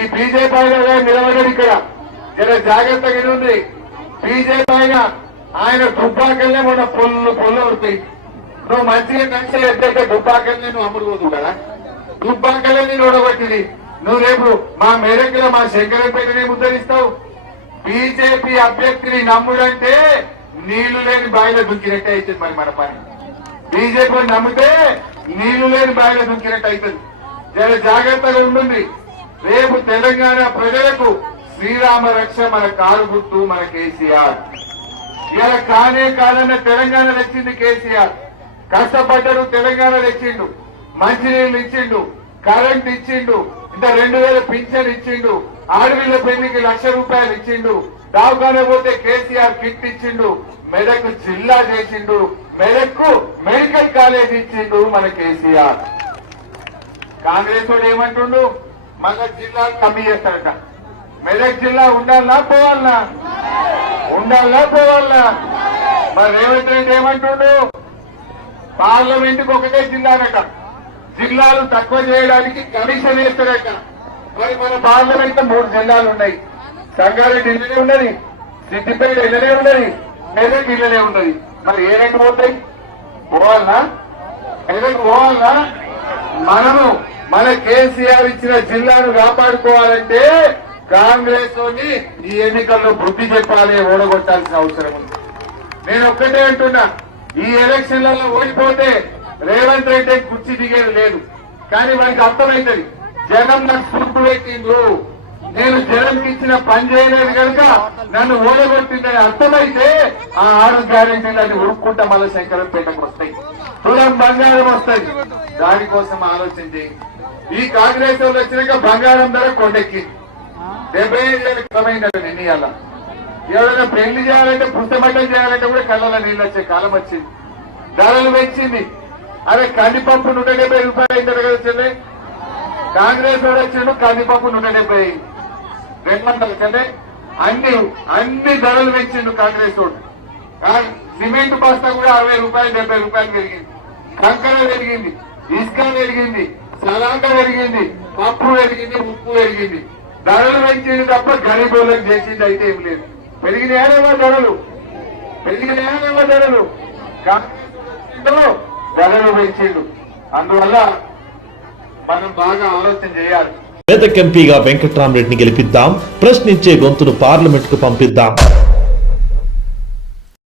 ఈ బీజేపీ నిలబడ్డాడు ఇక్కడ జర జాగ్రత్తగా ఉంది. బీజేపీ ఆయన దుబ్బాకల్నే మొన్న పొల్లు ఉడిపోయి నువ్వు మంచిగా నచ్చే ఎద్దైతే దుబ్బాకల్నే నువ్వు అమ్ముడుపోదు కదా. దుబ్బాకలే నేను ఓడగొట్టింది. నువ్వు రేపు మా మెదక్లో మా శంకరపేటనే ముద్దరిస్తావు. బీజేపీ అభ్యర్థిని నమ్ముడంటే నీళ్లు లేని బావిలో దుంకినట్టే అవుతుంది. మరి మన పని బీజేపీ నమ్మితే నీళ్లు లేని బావిలో దుంకినట్టు అవుతుంది. జర జాగ్రత్తగా ఉంటుంది. రేపు తెలంగాణ ప్రజలకు శ్రీరామ రక్ష మన కారు గుర్తు, మన కేసీఆర్. ఇలా కానే కాదన్న తెలంగాణ తెచ్చింది కేసీఆర్. కష్టపడ్డాడు, తెలంగాణ తెచ్చిండు. మంచినీళ్ళు ఇచ్చిండు, కరెంట్ ఇచ్చిండు, ఇంకా 2000 పింఛన్ ఇచ్చిండు, ఆడపిల్ల పెళ్లికి 1,00,000 రూపాయలు ఇచ్చిండు, దావఖాన పోతే కేసీఆర్ కిట్ ఇచ్చిండు, మెదక్ జిల్లా చేసిండు, మెదక్ మెడికల్ కాలేజ్ ఇచ్చిండు మన కేసీఆర్. కాంగ్రెస్ వాడు ఏమంటుండు, మళ్ళా జిల్లాలు కమ్మి చేస్తాడట. మెదక్ జిల్లా ఉండాలనా పోవాలనా? ఉండాలనా పోవాలనా? మరి రేవంత్ రెడ్డి ఏమంటుండు, పార్లమెంటుకు ఒకటే జిల్లానట, జిల్లాలు తక్కువ చేయడానికి కమిషన్ వేస్తారట. మరి మన పార్లమెంట్ 3 జిల్లాలు ఉన్నాయి. సంగారెడ్డి ఇళ్ళనే ఉన్నది, సిద్దిపేట ఇళ్ళనే ఉన్నది, మెదక్ ఇళ్ళనే ఉన్నది. మరి ఏ రెండు పోతాయి? పోవాలనా? మెదక్ పోవాలనా? మనము మన కేసీఆర్ ఇచ్చిన జిల్లాను కాపాడుకోవాలంటే కాంగ్రెస్ ఈ ఎన్నికల్లో బుద్ధి చెప్పాలి, ఓడగొట్టాల్సిన అవసరం ఉంది. నేను ఒక్కటే అంటున్నా, ఈ ఎలక్షన్లలో ఓడిపోతే రేవంత్ రెడ్డి కుర్చీ దిగేది లేదు. కానీ వారికి అర్థమైంది, జనం నాకు స్ఫూర్తి పెట్టిండ్రు, నేను జనంకి ఇచ్చిన పని చేయలేదు కనుక నన్ను ఓడగొట్టిందని అర్థమైతే ఆ 6 గ్యారెంటీలు ఉరుక్కుంటా మళ్ళీ శంకరంపేటకు వస్తాయి, తులం బంగారం వస్తాయి. దానికోసం ఆలోచన చేయి. ఈ కాంగ్రెస్ వాళ్ళు వచ్చినాక బంగారం ధర కొండెక్కి 75,000 కమైందండి నిర్ణయాల. ఎవరైనా పెళ్లి చేయాలంటే పుస్తబట్టలు చేయాలంటే కూడా కళ్ళలో నీళ్ళు వచ్చే కాలం వచ్చింది. ధరలు పెంచింది. అరే కందిపప్పు 170 రూపాయలు అయింది కదా చెల్లె. కాంగ్రెస్ వాడు వచ్చిండు, కందిపప్పు 170 200 చెల్లె. అన్ని ధరలు పెంచిండు కాంగ్రెస్ వాడు. సిమెంట్ బస్తా కూడా 60 రూపాయలు 70 రూపాయలు పెరిగింది. కంకర పెరిగింది, ఇసుక పెరిగింది, సలాంక పెరిగింది, పప్పు పెరిగింది, ఉప్పు పెరిగింది. ధరలు పెంచింది తప్ప గరీబోళ్ళకి చేసింది అయితే ఏం లేదు. పెరిగినాయేమో ధరలు, పెరిగినాయేమో ధరలు. ధరలు పెంచిండు. అందువల్ల మనం బాగా ఆలోచన చేయాలి. మెదక్ ఎంపీగా వెంకట్రామరెడ్డిని గెలిపిద్దాం, ప్రశ్నించే గొంతును పార్లమెంట్ కు పంపిద్దాం.